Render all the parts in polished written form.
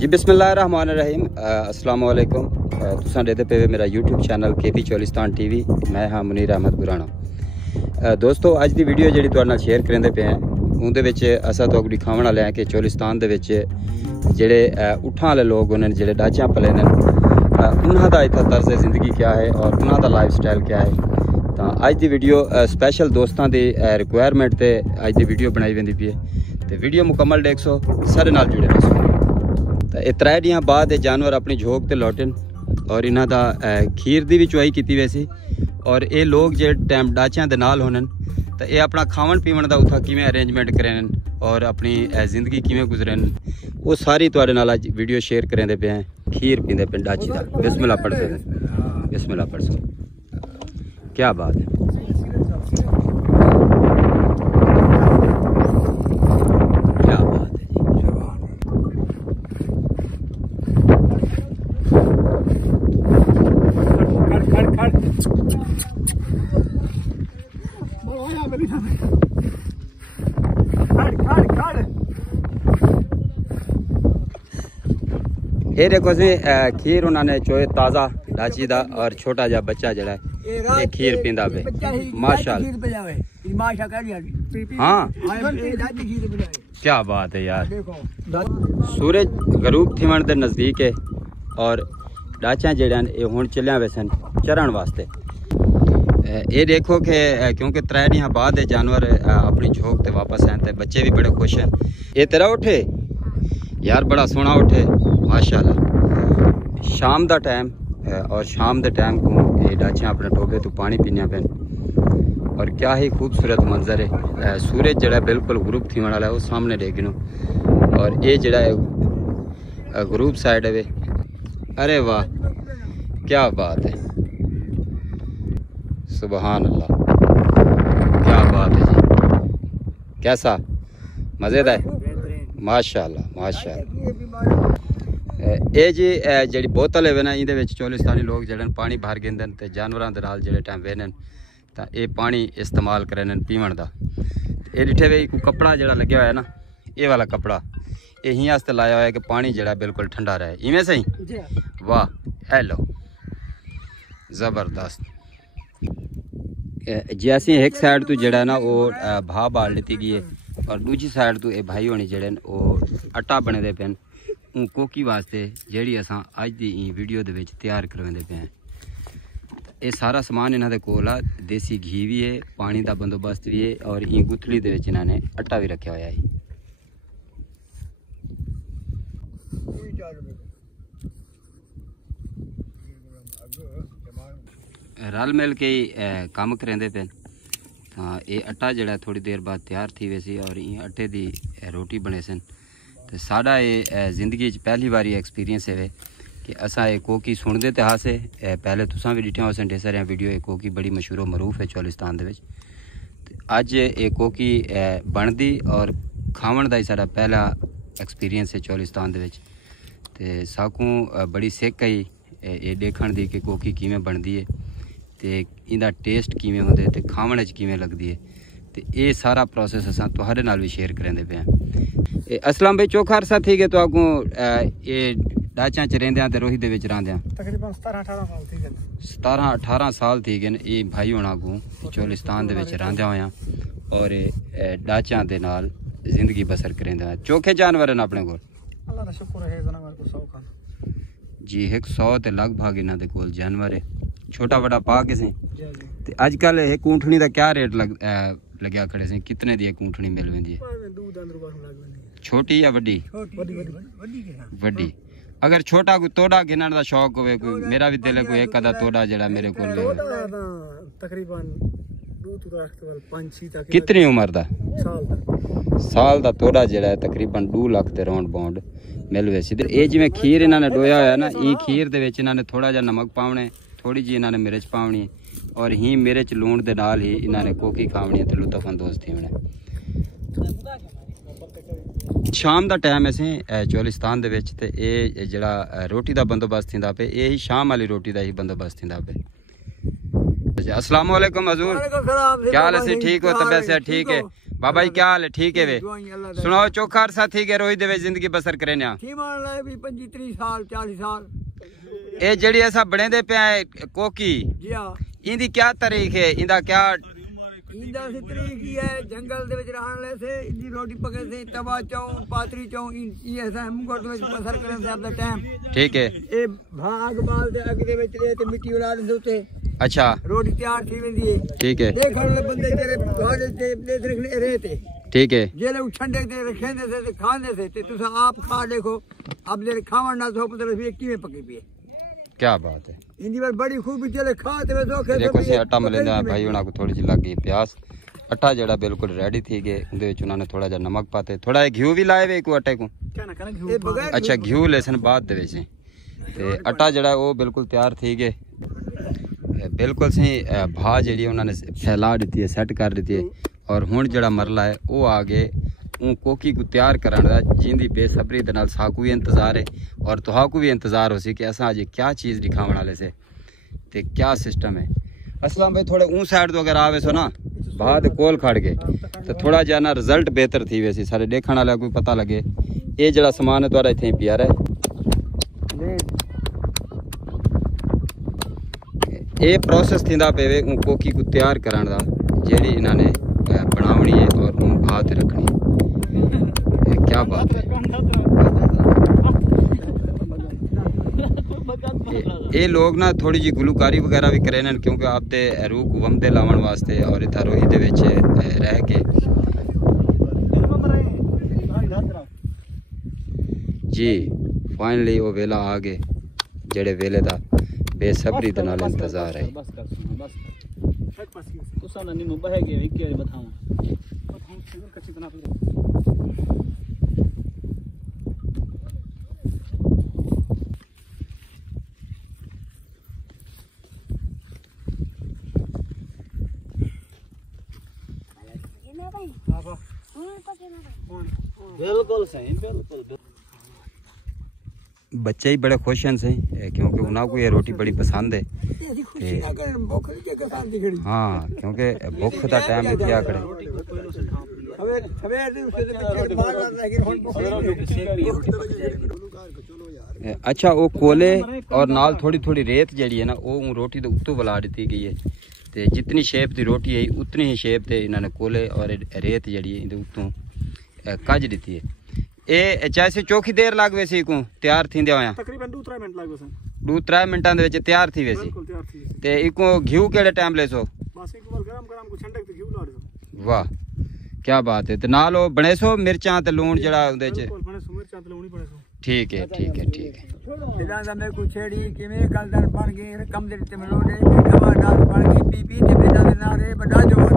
जी बिस्मिल्लाहिर्रहमानिर्रहीम। अस्सलाम वालेकुम। तुसां देखते पे मेरा YouTube channel KP Cholistan TV. मैं हाँ मुनीर अहमद गुराना। दोस्तों अज की वीडियो जी तुहाडे नाल शेयर करेंदे पे हैं उहदे विच असां तुहानूं दिखावन वाले हैं कि चोलिस्तान दे विच जेड़े उठां वाले लोग उन्हें जेड़े डाचियां पले ने उन्हां दा इत्थे तर्ज़ जिंदगी क्या है और उन्हां दा लाइफ स्टाइल क्या है। तो अज की वीडियो स्पैशल दोस्तों की रिक्वायरमेंट ते अज की वीडियो बनाई वेंदी पई है। तो वीडियो मुकम्मल देखो, सारे नाल जुड़े रहो। तो ये 3 दिन बाद जानवर अपनी झोक ते लौटन और इन्हां दा खीर दी भी चुआई की वैसी और ये लोग जे टाइम डाचियां दे नाल होने तो ये अपना खावन पीवन का उत्था किवें अरेंजमेंट करें और अपनी जिंदगी किवें गुजरन वो सारी तुहाडे नाल अज वीडियो शेयर करेंदे पे हैं। खीर पींदे पे डाची दा बिस्मिल्लाह पढ़ते हैं, बिस्मिल्लाह पढ़ सो। क्या बात है, क्या बात है ये देखो सी खीर उन्होंने चोए ताज़ा डाची दा और छोटा जा बच्चा जड़ा है खीर पींदा पे माशाल्लाह। हाँ क्या बात है यार। सूरज गरूब थिवण दे नज़दीक है और डाचा जड़े हुण चलिया वैसन चरण वास्ते। ये देखो कि क्योंकि 3 दिन बाद जानवर अपनी झोंक ते वापस आए तो बच्चे भी बड़े खुश हैं। ये तेरा उठे यार, बड़ा सोहना उठे माशाल्लाह। शाम का टाइम और शाम के टाइम को ये डाचियां अपने टोबे तो पानी पीनिया पैन और क्या ही खूबसूरत मंजर है। सूरज जड़ा बिल्कुल गुरूब थीवन वाला है वो सामने देखनो और ये जड़ा गुरूब साइड है वे। अरे वाह क्या बात है, सुबहान अल्लाह, क्या बात है जी। कैसा मज़ेदार है, माशाल्लाह माशाल्लाह। ये जी जी बोतल है ना ये चोलिस्तानी लोग जड़े पानी भर गेंदे तो जानवरों के नाल जो टाइम वेहन तो ये पानी इस्तेमाल करें पीवन का। ये डिठे वे को कपड़ा जड़ा लगे हुआ है ना, ये वाला कपड़ा यही आस्ते लाया हुआ है कि पानी जड़ा बिल्कुल ठंडा रहे। इवें सही, वाह हेलो ज़बरदस्त। जी असी एक साइड तो जड़ा ना वो भा बाल लीती गई है और दूजी साइड तो ये भाई होनी जड़े वो आटा बने दे पे कोकी वास्ते जी असा अज की वीडियो दे विच तैयार करवाते पे हैं। ये सारा समान इन्हों के कोल आ, देसी घी भी है, पानी का बंदोबस्त भी है और ई गुथली दे विच इन्होंने आटा भी रखा हुआ है। रल मिल के काम करेंदे पे। हाँ ये आटा जड़ा थोड़ी देर बाद तैयार थी वैसी और ये आटे की रोटी बने सन। तो साड़ा ये जिंदगी पहली बारी एक्सपीरियंस है कि असा ये कोकी सुनते तो हासे पहले तुसा भी डिठिया हो ढेर सारिया वीडियो। ये कोकी बड़ी मशहूर मरूफ है चोलिस्तान दे विच। अज ये कोकी बनती और खावन का ही साड़ा पहला एक्सपीरियंस है चोलिस्तान दे विच। ते साकू बड़ी सिक आई ये देखण दी कि कोकी किवें बनती है तो इहदा टेस्ट किवें होंदे ते खावन च किवें लगदी है। तो ये सारा प्रोसेस असां तुहाडे नाल भी शेयर करेंदे पे हैं। असलम भाई चोखा अरसा थी गए तो आगू ये डाचा च रहिंदे ते रोही दे विच रहंदे तकरीबन 17-18 साल थी गए ये भाई होना आगू चोलिस्तान दे विच रहंदे होया और डाचा दे नाल जिंदगी बसर करेंदे। चोखे जानवर हैं अपने कोल, अल्लाह दा शुक्र है जानवर को 100 जी 100 ते लगभग इन्हां दे कोल जानवर है। छोटा बड़ा पा के से अजकल एक ऊँटनी का क्या रेट लग्या खड़े से, कितने दी एक ऊँटनी मिल वेंदी है? छोटी या वड्डी? वड्डी। अगर छोटा कोई तोड़ा गिनण का शौक होवे, कोई मेरा भी दिल है कोई एक आधा तोड़ा जड़ा मेरे को तकरीबन कितनी उम्र दा साल दा तोड़ा जड़ा है तकरीबन 2 लाख ते राउंड बाउंड मिल वैसी। ये जिवें खीर इन्होंने डोया होया ना, ये खीर दे विच इन्होंने थोड़ा जा नमक पावने, थोड़ी जी इन्होंने मिर्च पावनी और ही मिर्च लूण दे नाल ही इन्होंने कोकी खावनी ते लुत्फ अंदोज़ थीवणे। शाम का टाइम असें चोलिस्तान दे विच ते ये जड़ा रोटी का बंदोबस्त थींदा पे, ये ही शाम वाली रोटी का ही बंदोबस्त थींदा पे। अस्सलाम वालेकुम हजूर, क्या हाल है? ठीक हो? तबीयत से ठीक है? बाबा जी क्या हाल है? ठीक है वे? सुनाओ चोखा अरसा थी के रोही दे जिंदगी बसर करे ना 25-30 साल 40 साल। ए जेड़ी ऐसा बने दे पे कोकी जी हां, इंदी क्या तारीख है? इंदा क्या इंदा से तरीक ही है जंगल दे विच रहन ले से इंदी रोटी पके से तवा चौ पातरी चौ ये ऐसा मुंगोट में बसर करन से अपना टाइम। ठीक है। ए भाग बाल दे अग दे विच ले ते मिट्टी उला दे उते। अच्छा, रोटी तैयार थी वेंदी है। ठीक है। देख ले बंदे तेरे घाड़े ते देख रखने रहते। ठीक है। जेले ठंडे ते रखेंदे से खांदे से ते तुसा आप खा देखो अब जेरे खावन ना तो पता भी किवें पकी पी है। क्या बात है। इंदी बार बड़ी खूब चले खाते वे जोखे देखो से आटा मलेंदा भाई उना को थोड़ी सी लग गई प्यास। आटा जड़ा बिल्कुल रेडी थी गए उनदे विच उन्होंने थोड़ा जा नमक पाते थोड़ा घी भी लाए वे को आटे को। अच्छा घी लेसन बाद दे विच ते आटा जड़ा वो बिल्कुल तैयार थी गए बिल्कुल सही भा जी उन्होंने फैला दी है सेट कर दी है और हुण जड़ा मरला है वो आगे कोकी को तैयार कराने का जिंदी बेसब्री दे नाल साकू भी इंतजार है और तुहाकू भी इंतजार हो सी कि असा अज क्या चीज़ दिखाने वाले से ते क्या सिस्टम है। असलम भाई थोड़े ऊँ साइड तो अगर आवे सो ना बाद कोल खड़ गए तो थोड़ा जा ना रिजल्ट बेहतर थी वैसी सारे देखने वाला कोई पता लगे ये जड़ा समान है तुहारा इत्थे पिया है ये प्रोसेस थींदा पे कोकी को तैयार कराने का जेड़ी इन्होंने बनावनी है और भात रखनी है। क्या बात है। ये लोग ना थोड़ी जी गुलूकारी वगैरह भी करे न क्योंकि आप दे रूह को वमदे लावन वास्ते और इतना रोही दे विच रह के जी फाइनली वो वेला आ गए जेड़े वेले दा बेसब्री दे नाल इंतजार है। बिल्कुल सही बिल्कुल। बच्चे ही बड़े खुश हैं से क्योंकि उन्हें को ये रोटी बड़ी पसंद है। हाँ क्योंकि भुख का टाइम है क्या करे। अच्छा वो कोले और नाल थोड़ी थोड़ी रेत जड़ी है ना वो रोटी तो उत्तों बुला दी गई है ते जितनी शेप की रोटी है उतनी ही शेप से इन्होंने कोले और रेत जड़ी है उत्तों कज दी है। ए चाहे चौखी देर लग वैसी को तैयार थी तकरीबन 2-3 मिनट लग वैसे 2-3 मिनटां दे विच तैयार थी वैसी ते इको घी केड़े टाइम लेसो बस एक बार गरम को ठंडक ते घी ला दो। वाह क्या बात है। ते नाल ओ बणेसो मिर्चां ते लूण जड़ा उंदे च बणेसो मिर्चां ते लूण ही बणेसो। ठीक है ठीक है ठीक है। इदां दा मैं को छेड़ी किवें कलदर बन गई कम दे ते मलोडे खवा डाल बन गई पी पी ते बेटा दे नारे बड़ा जवान।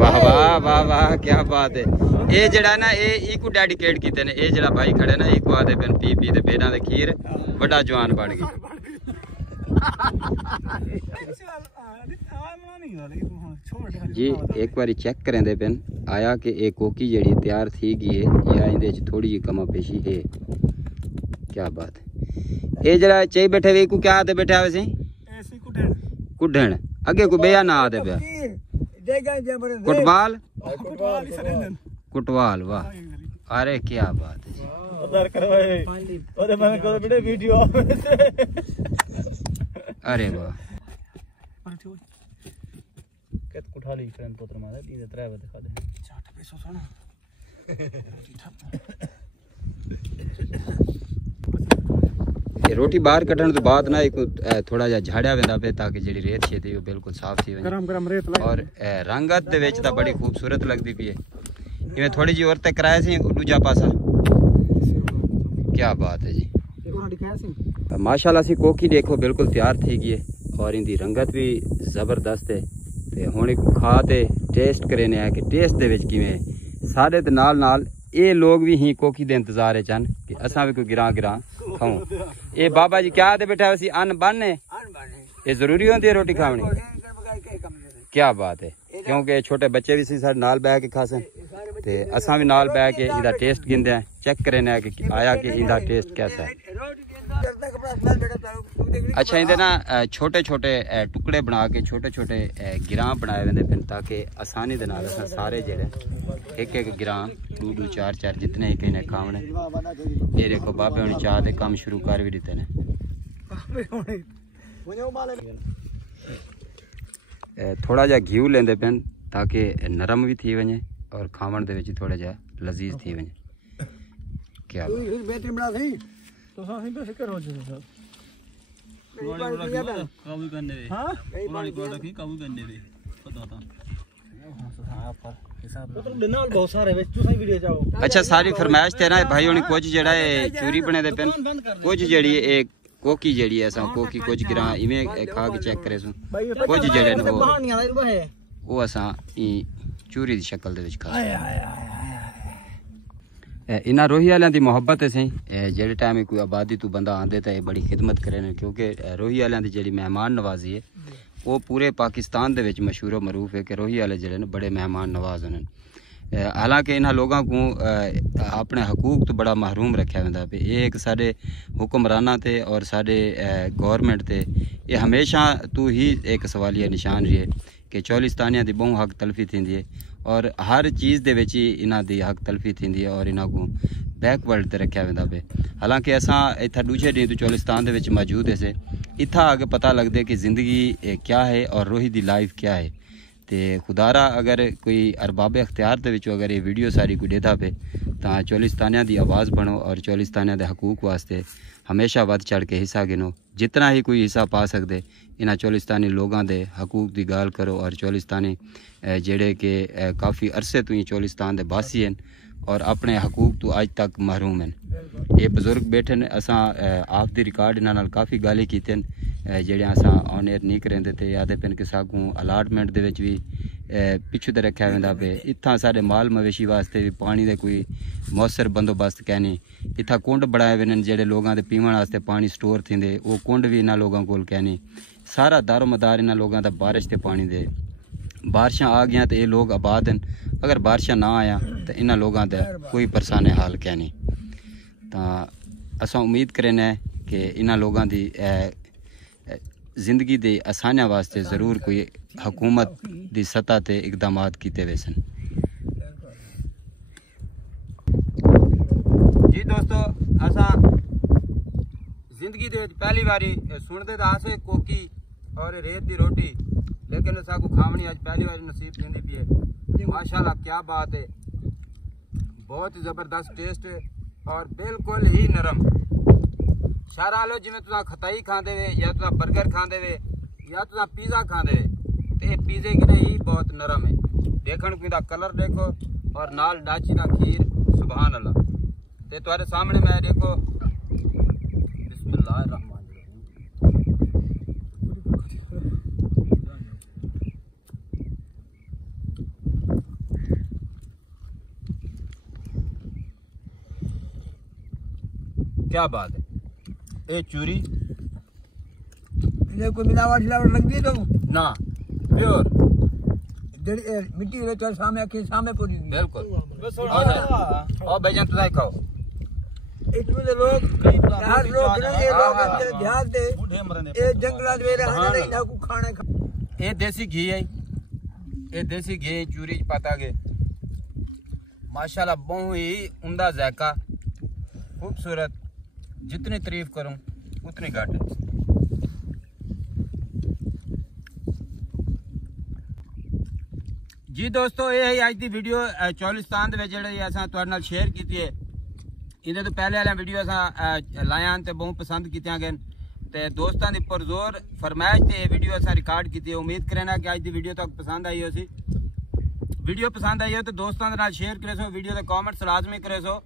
वाह वाह वाह वाह क्या बात है। ये जड़ा ना ये इको डेडिकेट कीते ने ये जड़ा भाई खड़े ना इको आदे पेन पी पी ते बेटा दे खीर बड़ा जवान बन गई। जी एक बारी चेक करें दे पेन आया कि एक कोकी जड़ी तैयार थी गई है या इंदे च थोड़ी जी कमा पेशी है। क्या बात है। ये जड़ा चाहिए बैठे वे को क्या आते बैठे वैसे ऐसे कुढ़ण आगे को बेया ना आते पे कुटवाल कुटवाल वाह अरे क्या बात है। अरे वाह रोटी बाहर कटण तो बाद ना एक थोड़ा जा झाड़िया वेंदा पे ताकि जेडी रेत छे ती बिल्कुल साफ थी वने गरम रेत और रंगत दे विच ता बड़ी खूबसूरत लगदी पई है। इवें थोड़ी जी औरतें कराए सी दूजा पासा। क्या बात है जी। माशाल्लाह सी कोकी देखो बिल्कुल तैयार थी गई है और इनकी रंगत भी जबरदस्त है ते हुण इक खा ते टेस्ट करे ने कि टेस्ट दे विच किवें सारे दे नाल ये लोग भी ही कोकी दे इंतजार चन कि असा भी कोई गिरा खाऊं। ये बाबा जी क्या दे बैठा वैसी अन्न बनने ये जरूरी होती है रोटी खावनी। क्या बात है क्योंकि छोटे बच्चे भी सी सारे नाल बह के खासन ते असा भी नाल बह के इंदा टेस्ट गिनदे हैं चेक करे कि आया कि इंदा टेस्ट कैसा है। अच्छा इंदे ना छोटे छोटे टुकड़े बना के छोटे छोटे गिरां बनाए वेंदे पिन ताकि आसानी दे नाल असां सारे जेड़े एक एक गिरां 2-2 4-4 जितने ही कहने खावने ये देखो बाबे हुन चाह दे काम शुरू कर भी दिते ने। थोड़ा जा घी लेंदे पिन ताकि नरम भी थी वने और खावण दे विच थोड़ा जा लजीज थी वने। क्या बेहतरीन बना सही तो सां पे फिकर हो जाए सर काबू करने वे हां पुरानी को रखी काबू करने वे पता था हां पर हिसाब तो दिनाल बहुत सारे वे तू सही वीडियो जाओ। अच्छा सारी फरमाइश तेरा भाई हुन कुछ जेड़ा है चूरी बने दे पेन कुछ जेड़ी एक कोकी जेड़ी है असा कोकी कुछ गिरा इवें खा के चेक करे सु कुछ जेड़े ने वो असा ई चूरी दी शक्ल दे विच खा इना रोही वाले की मुहब्बत है सही जेड़े टाइम कोई आबादी तू बंदा आंदे तो बड़ी खिदमत करे क्योंकि रोही वाले की जी मेहमान नवाजी है वो पूरे पाकिस्तान दे विच मशहूर मरूफ है कि रोही वाले जड़े ने बड़े मेहमान नवाज हैं। हालांकि इन्होंने लोगों को अपने हकूक तो बड़ा महरूम रखा वंदा पे ये एक साढ़े हुक्मराना थे और साढ़े गवर्नमेंट थे ये हमेशा तू ही एक सवालिया निशान रही है कि चौलिस्तानिया की बहु हक तलफी थी है और हर चीज़ दे विच ही इन्हां दी हक तलफी थी है और इन्हां को बैकवर्ड ते रखा वेंदा पे। हालांकि असां इत्था दूजे ॾींहुं तो चौलिस्तान दे विच मौजूद है से इत्था आगे पता लगदे कि ज़िंदगी क्या है और रोही दी लाइफ क्या है। तो खुदारा अगर कोई अरबाब अख्तियार दे विचों अगर ये वीडियो सारी कोई देता पे तो चौलिस्तानिया दी आवाज़ बनो और चौलिस्तानिया दे हकूक वास्ते हमेशा वध चढ़ के हिस्सा गिनो जितना ही कोई हिस्सा पा सकते इन्हां चौलिस्तानी लोगों के हकूक की गाल करो और चौलिस्तानी जेड़े के काफ़ी अरसे तो ही चौलिस्तान के बासी हैं और अपने हकूक तो अज तक महरूम हैं। ये बुजुर्ग बैठे ने असा आप दी रिकॉर्ड इन्हां नाल काफ़ी गाली कीते जेड़े असा ऑन एयर नहीं करेंदे थे याद पेन कि साकू अलाटमेंट दे विच भी पिछू ते रखा वेंदा पे इत्थां साडे माल मवेशी वास्ते भी पानी दे कोई मौसर बंदोबस्त कैनी इत्थां कुंड बनाए वे जेड़े लोगों के पीवन वास्ते पानी स्टोर थिंदे वो कुंड भी इन्हां लोगों कोल कैनी सारा दारो मदार इन्हां लोगों दा बारिश ते पानी दे बारिशां आ गई तो ये लोग आबाद हैं अगर बारिशां ना आया तो इन्हां लोगों का कोई परेशानी हाल कैनी। तो असां उम्मीद करें कि इन्हां लोगों की जिंदगी दे आसानिया वास्ते ज़रूर कोई हुकूमत दी सतह ते इकदामात किए वे सन। जी दोस्तों असा जिंदगी दे पहली बारी सुनते तो आसे कोकी और रेत दी रोटी लेकिन असा को खावनी आज पहली बार नसीब थी पी है। माशाल्लाह क्या बात है बहुत ही ज़बरदस्त टेस्ट और बिल्कुल ही नरम शारा लो जिमें तुसा खताई खाते वे या तुसा बर्गर खाते वे या तुसा पिज़्ज़ा खाते वे तो ये पिज़्ज़े की ही बहुत नरम है देखने को कलर देखो और नाल डाची का खीर सुभान अल्लाह ते तुम्हारे सामने मैं देखो बिस्मिल्लाहिर्रहमानिर्रहीम क्या बात है ये चूरी कोई मिलावट लग गई तो ना प्योर मिट्टी तो सामने आके सामने पूरी बिल्कुल और भाईजान तुझा खाओ इतने लोग हर लोग ये लोग ध्यान दे ये जंगलात में रहने नहीं ना को खाने ये देसी घी है ये देसी घी चूरी पता के माशाल्लाह बहुत ही उम्दा जायका खूबसूरत जितनी तारीफ करूं उतनी घट है। जी दोस्तों ये है आज की वीडियो चौलिस्तान दे जेह्ड़े असां तुहाडे नाल शेयर की है इहदे तो पहले वाली वीडियो असां लाया ते बहुत पसंद कीतियां गए ते दोस्तां दी पुरजोर फरमाइश ते ये वीडियो असां रिकॉर्ड की है। उम्मीद करना कि आज की वीडियो तक पसंद आई हो सी वीडियो पसंद आई हो तो दोस्तों के नाल शेयर करे सो वीडियो के कॉमेंट्स लाजमी करे सो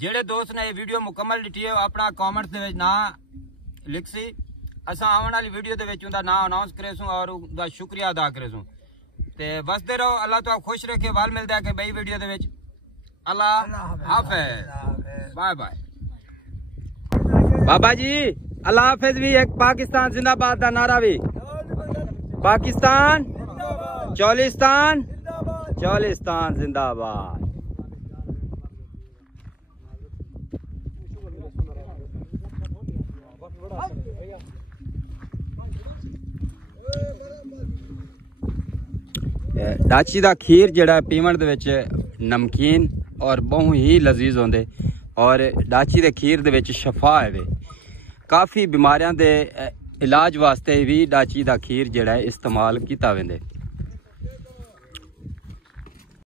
जेड़े दोस्त ने ये वीडियो मुकम्मल दिखी है अपना कॉमेंट्स दे ना लिख सी असा आने वाली वीडियो के नाम अनाउंस करे सूँ और उनका शुक्रिया अदा करे सूँ ते बसते रहो अल्लाह तो खुश रखे वाल मिलता है कि बई वीडियो के अल्लाह हाफिज बाय बाय। बाबा जी अल्लाह हाफिज भी एक पाकिस्तान जिंदाबाद का नारा भी पाकिस्तान चौलिस्तान जिंदाबाद। डाची दा खीर जड़ा पीवन दे विच नमकीन और बहुत ही लजीज होंदे और डाची दे खीर दे विच शफा है वे काफ़ी बीमारियां दे इलाज वास्ते भी डाची दा खीर जड़ा इस्तेमाल किया वेंदे।